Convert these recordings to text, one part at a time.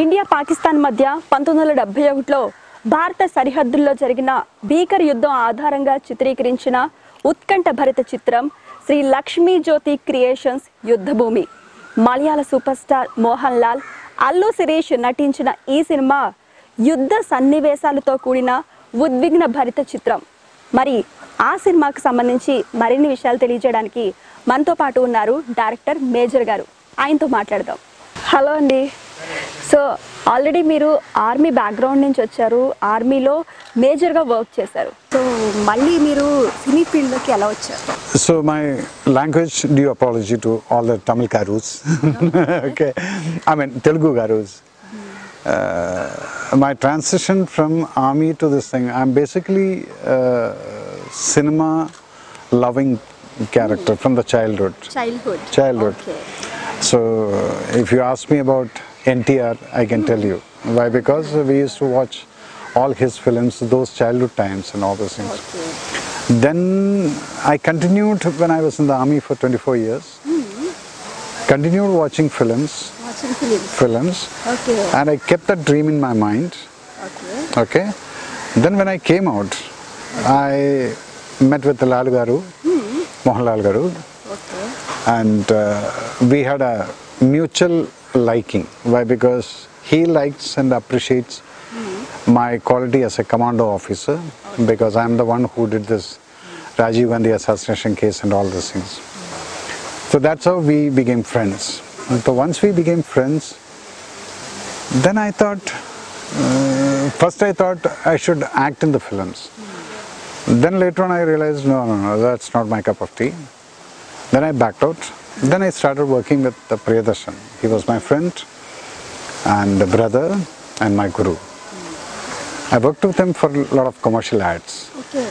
India Pakistan మధ్య 1971లో భారత సరిహద్దుల్లో జరిగిన భీకర యుద్ధం ఆధారంగా చిత్రీకరించిన ఉత్కంఠ భరిత చిత్రం శ్రీ లక్ష్మీ జ్యోతి క్రియేషన్స్ యుద్ధ భూమి. మలయాళ సూపర్ స్టార్ మోహన్ లాల్, అల్లు శిరీష్ నటించిన ఈ సినిమా యుద్ధ సన్నివేశాలతో కూడిన ఉద్విగ్న భరిత చిత్రం. మరి ఆ సినిమాకు సంబంధించి మరిన్ని విషయాలు తెలియజేయడానికి మనతో పాటు ఉన్నారు డైరెక్టర్ మేజర్ గారు. ఆయనతో మాట్లాడదాం. హలో అండి. సో ఆల్రెడీ మీరు ఆర్మీ బ్యాక్గ్రౌండ్ నుంచి వచ్చారు, ఆర్మీలో మేజర్గా వర్క్ చేశారు. సో మళ్ళీ మీరు సినీ ఫీల్డ్లోకి ఎలా వచ్చారు? So my language due apology to all the Tamil Karus. Okay, I mean Telugu Karus. My transition from army to this thing, I'm basically cinema loving character from the childhood. Childhood. Okay. So if you ask me about NTR, I can tell you why, because we used to watch all his films, those childhood times and all those things. Okay. Then I continued when I was in the army for 24 years. Continued watching films. Okay. And I kept that dream in my mind. Okay. Then when I came out, I met with the Lal Garu, Mohan Lal Garu. Okay. And we had a mutual liking. Why? Because he likes and appreciates my quality as a commando officer, because I am the one who did this Rajiv Gandhi assassination case and all those things. So that's how we became friends. So once we became friends, then I thought, first I thought I should act in the films. Then later on I realized, no, that's not my cup of tea. Then I backed out. Then I started working with Priyadarshan. He was my friend and brother and my guru. I worked with him for a lot of commercial ads. Okay.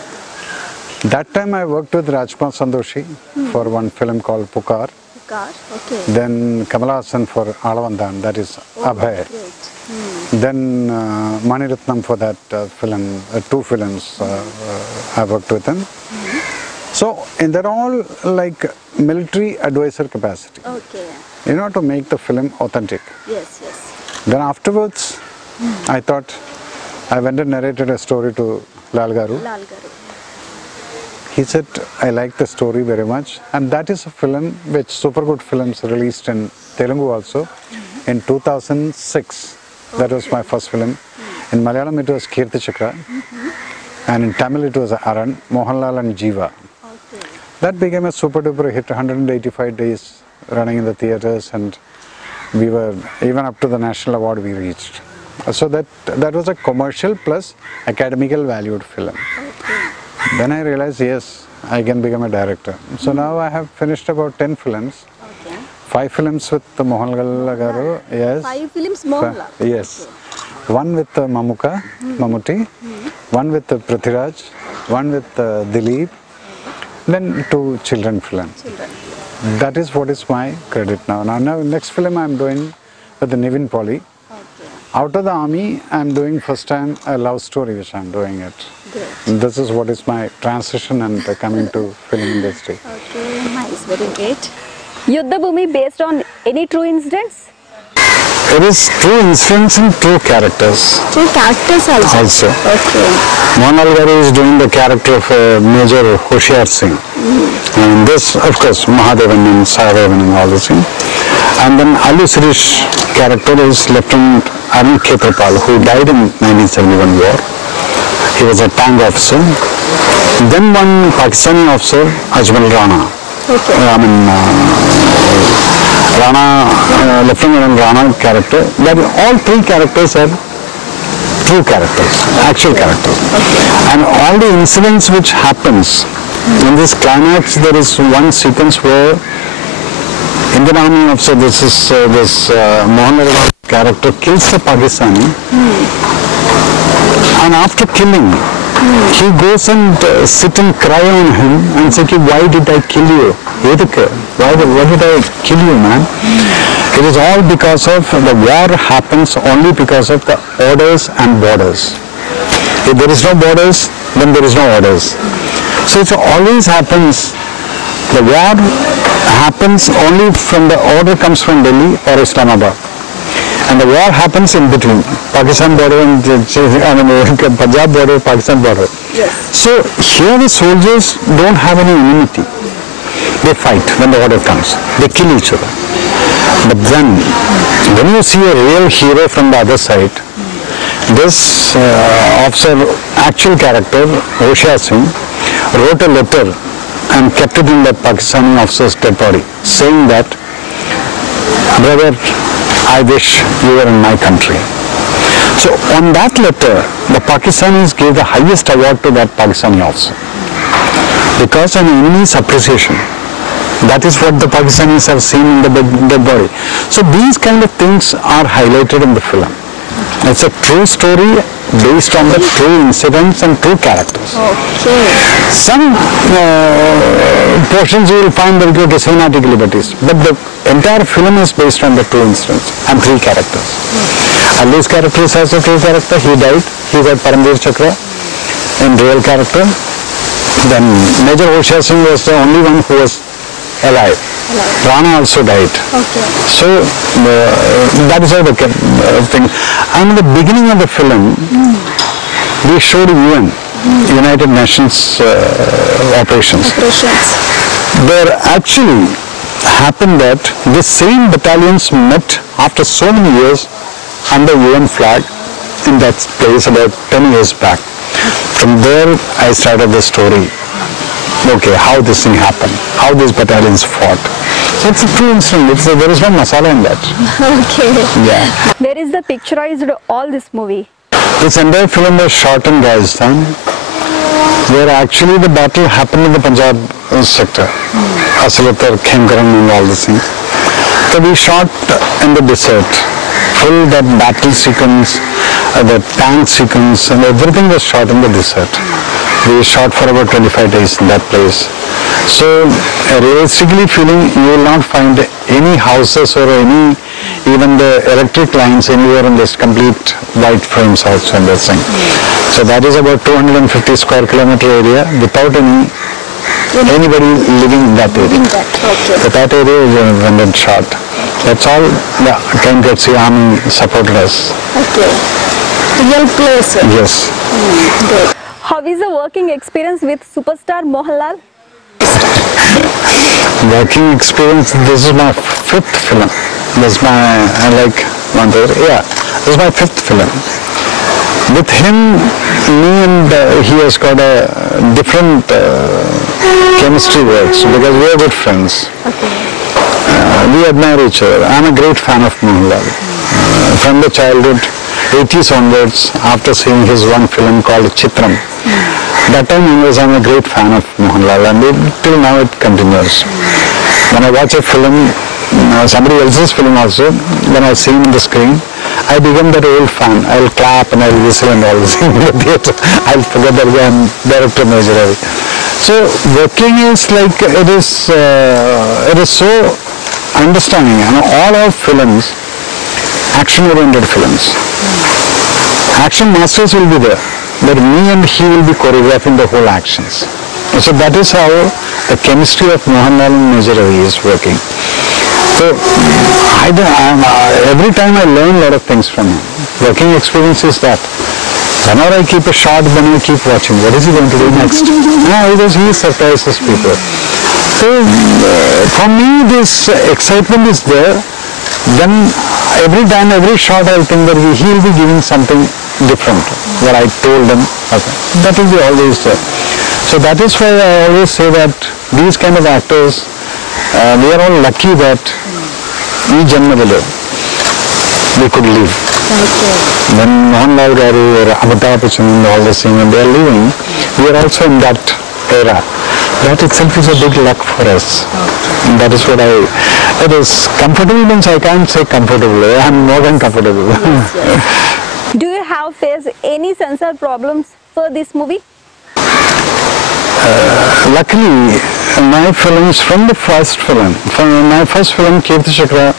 That time I worked with Rajkumar Sandoshi for one film called Pukar. Okay. Then Kamal Haasan for Alavandan, that is Abhay. Then Mani Ratnam for that film, two films I worked with him. So in that all like military advisor capacity. Okay. You know, to make the film authentic. Yes. Then afterwards, I thought, I went and narrated a story to Lal Garu. He said, I like the story very much, and that is a film which Super Good Films released in Telugu also in 2006. That was my first film. In Malayalam it was Kirti Chakra, and in Tamil it was Aran, Mohanlal and Jeeva. Okay. That became a super duper hit, 185 days running in the theatres, and we were even up to the national award we reached. So that was a commercial plus academical valued film. Okay. Then I realized, yes, I can become a director. So now I have finished about 10 films. Okay. 5 films with Mohan Garu. Yes. 5 films Mohanlal. Yes. Okay. One with Mammootty. One with Prithviraj. One with Dileep. Then 2 children films. That is what is my credit now. Now next film I am doing with Nivin Pauly. Out of the army, I am doing first time a love story, which I am doing it. Great. This is what is my transition and coming to film industry. Okay, nice, very great. Yuddha Bhoomi based on any true incidents? It is true incidents and true characters. True characters also. Okay. Mohan Garu is doing the character of Major Hoshiar Singh. And this, of course, Mahadevan and Sahadevan and all this thing. And then Allu Shirish character is Lieutenant Arun Khetrapal, who died in 1971 war. He was a tank officer. Then one Pakistani officer, Ajmal Rana. Okay. Lieutenant Rana character. That all 3 characters are true characters, actual characters. Okay. And all the incidents which happens in this climax, there is one sequence where Indian Army officer, this Mohan Garu character kills the Pakistani, and after killing, he goes and sit and cry on him and say, why did I kill you? Why did I kill you, man? It is all because of the war happens only because of the orders and borders. If there is no borders, then there is no orders. So it always happens, the war happens only from the order comes from Delhi or Islamabad. and the war happens in between Pakistan border and Punjab border, Pakistan border. Yes. So here the soldiers don't have any enmity. They fight when the order comes. They kill each other. But then, when you see a real hero from the other side, this officer, actual character, Hoshiyar Singh, wrote a letter and kept it in the Pakistani officer's dead body, saying that, brother, I wish you were in my country. So on that letter, the Pakistanis gave the highest award to that Pakistani officer, because an enemy's appreciation. That is what the Pakistanis have seen in the dead body. So these kind of things are highlighted in the film. It's a true story based on the true incidents and true characters. Okay. Some portions you will find very good cinematic liberties, but the entire film is based on the true incidents and three characters. Ali's character is also a true character. He died. He got Paramveer Chakra in real character. Then Major Hoshiyar Singh was the only one who was alive. Rana also died. Okay. So that is how the thing. And in the beginning of the film, we showed UN, United Nations operations. There actually happened that the same battalions met after so many years under UN flag in that place about 10 years back. From there I started the story. Okay, how this thing happened, how these battalions fought. So it's a true incident. There is no masala in that. Okay. Yeah. Where is the picturized all this movie? This entire film was shot in Rajasthan, where actually the battle happened in the Punjab sector. Asalatar, Khemkaran and all these things. So we shot in the desert. Full that battle sequence, the tank sequence and everything was shot in the desert. We shot for about 25 days in that place. So realistically feeling you will not find any houses or any, even the electric lines anywhere in this complete white frames also in this thing. So that is about 250 square kilometer area without anybody living in that area. Okay. So that area is when then shot. That's all the KMKC army supported us. Okay. Real place. Yes. Good. How is the working experience with superstar Mohanlal? Working experience, this is my fifth film. This is my, this is my fifth film. With him, me and he has got a different chemistry works because we are good friends. Okay. We admire each other. I am a great fan of Mohanlal. From the childhood, 80s onwards, after seeing his one film called Chitram, that time I'm a great fan of Mohanlal, and till now it continues. When I watch a film, somebody else's film also, when I see him on the screen, I become that old fan. I'll clap and I'll whistle and all this in the theatre. I'll forget that I'm director Major Ravi. So working is like, it is so understanding. All our films, action-oriented films. Action masters will be there, but me and he will be choreographing the whole actions. So that is how the chemistry of Mohanlal and Major Ravi is working. So every time I learn a lot of things from him. Working experience is that. Whenever I keep a shot, then I keep watching. What is he going to do next? Because he surprises people. So for me, this excitement is there. Then every time, every shot, I think that he will be giving something different. What I told him, okay, that will be always there. So that is why I always say that these kind of actors, we are all lucky that we could live. Okay. When Mohanlal Garu or Amitabh Bachchan and all this thing, when they are living, we are also in that era. That itself is a big luck for us. Okay. That is what it is comfortable means I can't say comfortable. I am more than comfortable. Yes, yes. Do you have faced any censor problems for this movie? Luckily, my films from the first film, my first film, Kirti Chakra,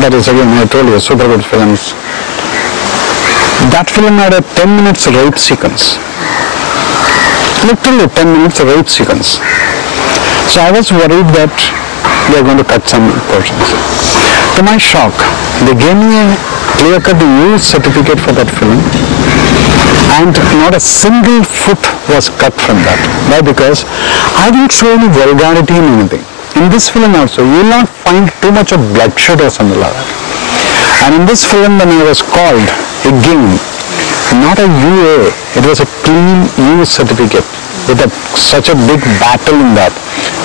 that is again, I told you, super good films. That film had a 10 minutes rape sequence. Literally 10 minutes rape sequence. So I was worried that they are going to cut some portions. To my shock, they gave me a clear-cut use certificate for that film, and not a single foot was cut from that. Why? Because I didn't show any vulgarity in anything. In this film also, you will not find too much of bloodshed or something like that. And in this film, when I was called, again, not a UA, it was a clean use certificate with such a big battle in that.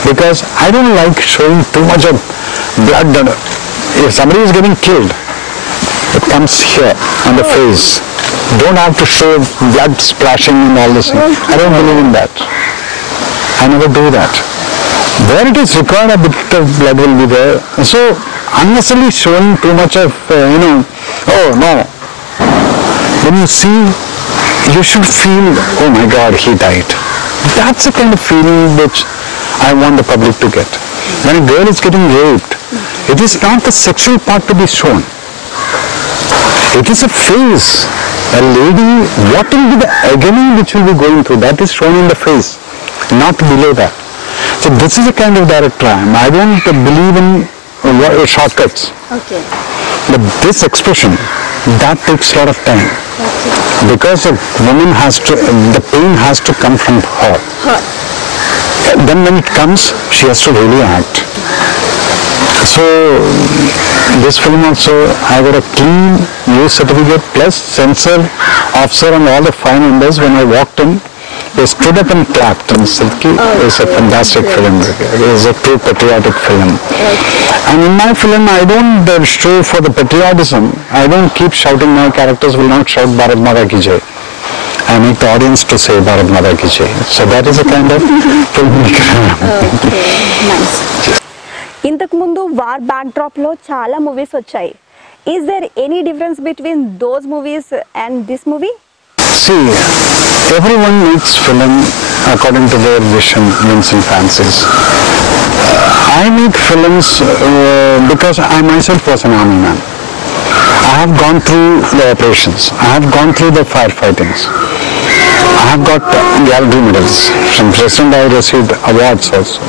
Because I don't like showing too much of blood. If somebody is getting killed, it comes here on the face. Don't have to show blood splashing and all this. I don't believe in that. I never do that. Where it is required, a bit of blood will be there. So, unnecessarily showing too much of, oh no. When you see, you should feel, oh my God, he died. That's the kind of feeling which I want the public to get. When a girl is getting raped, it is not the sexual part to be shown. It is a face. A lady, what will be the agony which will be going through, that is shown in the face, not below that. So this is the kind of director I am. I don't believe in shortcuts. Okay. But this expression, that takes a lot of time. Okay. Because a woman has to, the pain has to come from her. Then when it comes, she has to really act. So this film also, I got a clean use certificate plus censor officer and all the 5 members. When I walked in, they stood up and clapped and said, it's a fantastic film. It is a true patriotic film. And in my film, I don't show for the patriotism. I don't keep shouting. My characters will not shout Bharat Mata Ki Jai. I make the audience to say Bharat Mata Ki Jai. So that is a kind of filmmaker. Okay, nice. ఇంతకు ముందు war backdrop లో చాలా movies వచ్చాయి. Is there any difference between those movies and this movie? See, everyone makes film according to their vision, whims and fancies. I make films because I myself was an army man. I have gone through the operations. I have gone through the firefightings. I have got gallantry medals. From President I received awards also.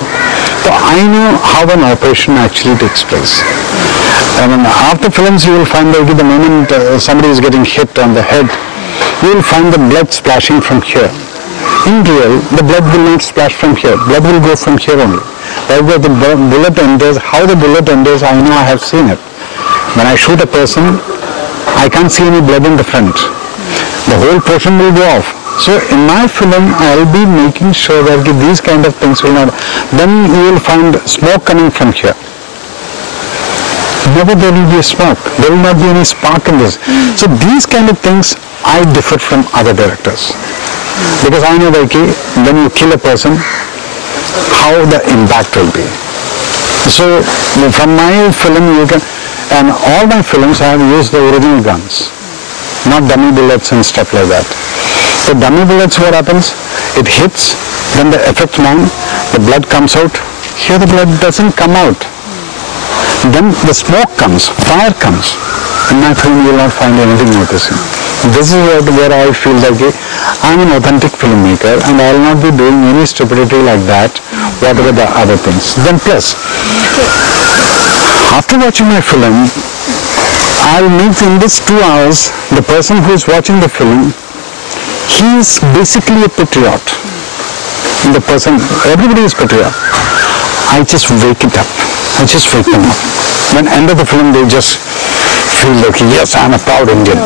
So I know how an operation actually takes place. And after films you will find that the moment somebody is getting hit on the head, you will find the blood splashing from here. In real, the blood will not splash from here. Blood will go from here only. Where the bullet enters, how the bullet enters, I know, I have seen it. When I shoot a person, I can't see any blood in the front. The whole portion will go off. So in my film, I will be making sure that these kind of things will not. Then you will find smoke coming from here. Never there will be a smoke. There will not be any spark in this. So these kind of things, I differ from other directors. Because I know that when you kill a person, how the impact will be. So from my film, you can, and all my films I have used the original guns, not dummy bullets and stuff like that. So dummy bullets, what happens? It hits, then the effect man, the blood comes out. Here the blood doesn't come out. Then the smoke comes, fire comes. In my film you will not find anything like this. This is where I feel like I am an authentic filmmaker and I will not be doing any stupidity like that, whatever the other things. Then plus, after watching my film, I will make in this 2 hours, the person who is watching the film, he is basically a patriot. The person, everybody is patriot. I just wake it up. I just wake them up. When end of the film, they just feel like, yes, I'm a proud Indian.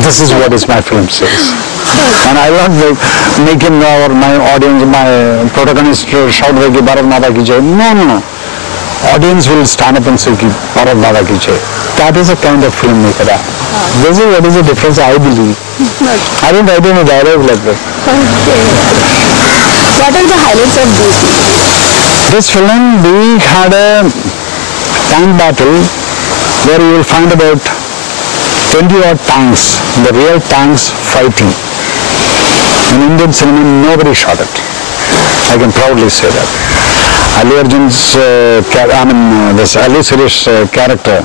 This is what is my film says. And I will not make him or my audience, my protagonist shout like Bharat Mata Ki Jai. No. Audience will stand up and say Bharat Mata Ki Jai. That is a kind of filmmaker. This is what is the difference, I believe. I don't write any dialogue like that. What are the highlights of this movie? This film, we had a tank battle where you will find about 20 odd tanks, the real tanks fighting. In Indian cinema, nobody shot it. I can proudly say that. Allu Arjun's, this Allu Sirish character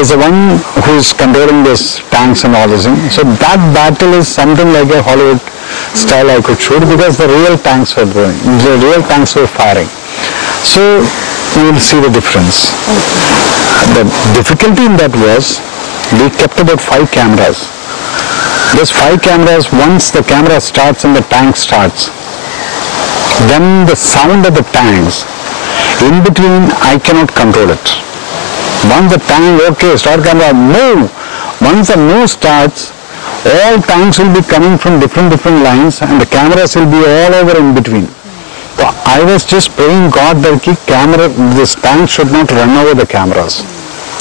is the one who is controlling this tanks and all this thing. So that battle is something like a Hollywood style I could shoot because the real tanks were going, the real tanks were firing. So you will see the difference. The difficulty in that was we kept about 5 cameras. Those 5 cameras, once the camera starts and the tank starts, then the sound of the tanks, in between I cannot control it. Once the tank, okay, start camera, move. Once the move starts, all tanks will be coming from different lines and the cameras will be all over in between. So I was just praying God that this tank should not run over the cameras.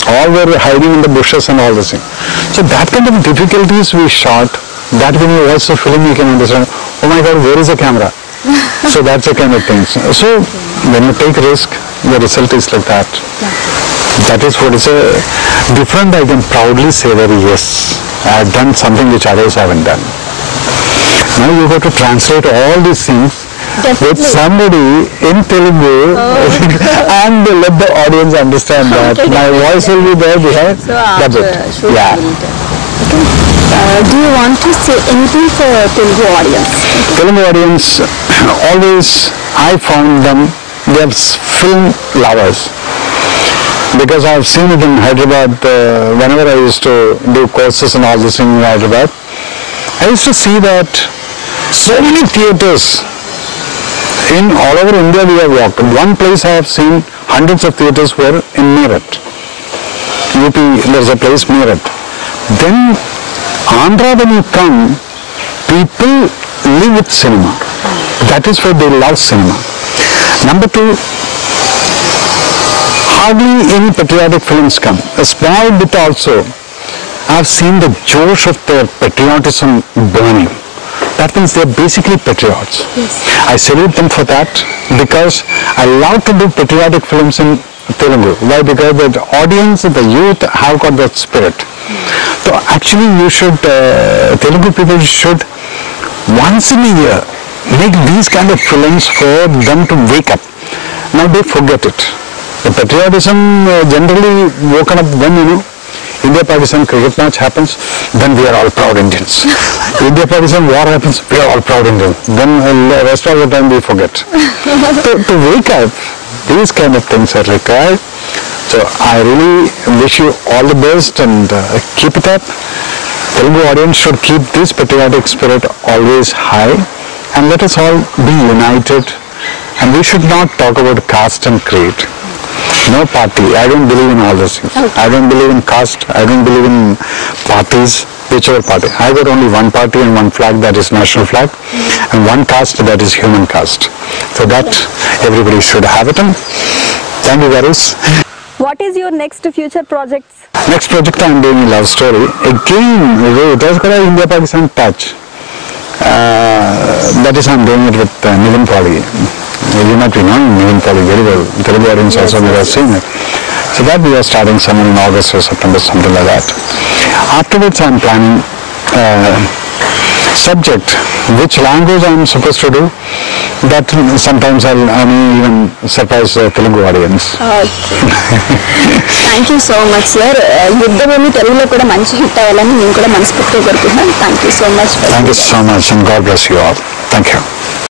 All were hiding in the bushes and all this thing. So that kind of difficulties we shot, that when you watch the film you can understand, oh my God, where is the camera? So that's the kind of things. So when you take risk, the result is like that. That is what is different. I can proudly say that yes, I have done something which others haven't done. Now you have to translate all these things with somebody in Telugu and let the audience understand that my voice will be there behind. So that's it. Yeah. Do you want to say anything for Telugu audience? Telugu audience, always I found them, they are film lovers. Because I've seen it in Hyderabad, whenever I used to do courses and all this in Hyderabad, I used to see that so many theatres in all over India we have walked. One place I have seen hundreds of theatres were in Meerut. UP, there's a place Meerut. Then Andhra, when you come, people live with cinema. That is why they love cinema. Number 2, hardly any patriotic films come. A small bit also, I've seen the josh of their patriotism burning. That means they're basically patriots. Yes. I salute them for that because I love to do patriotic films in Telugu. Why? Because the audience, the youth have got that spirit. So actually you should, Telugu people should once in a year make these kind of films for them to wake up. Now they forget it. The patriotism generally woken up when, India-Pakistan cricket match happens, then we are all proud Indians. India-Pakistan war happens, we are all proud Indians. Then the rest of the time we forget. To wake up, these kind of things are required. So I really wish you all the best and keep it up. Telugu audience should keep this patriotic spirit always high and let us all be united. And we should not talk about caste and creed. No party. I don't believe in all those things. Okay. I don't believe in caste. I don't believe in parties, whichever party. I got only one party and one flag, that is national flag, and one caste, that is human caste. So that everybody should have it. And thank you, guys. What is your next future projects? Next project I am doing a love story. Again, it has got an India-Pakistan touch. That is I am doing it with Nivin Pauly. You might be knowing Nivin Pauly very well. Telugu audience also may have seen it. So that we are starting somewhere in August or September, something like that. Afterwards I am planning subject, which language I am supposed to do. That sometimes I may even surprise the Telugu audience. Okay. Thank you so much, sir. Yuddha Bhoomi Telugulo kuda manchi hit avvalani nenu kuda manasupurtiga korukunటున్నాను. Thank you so much. Thank you so much and God bless you all. Thank you.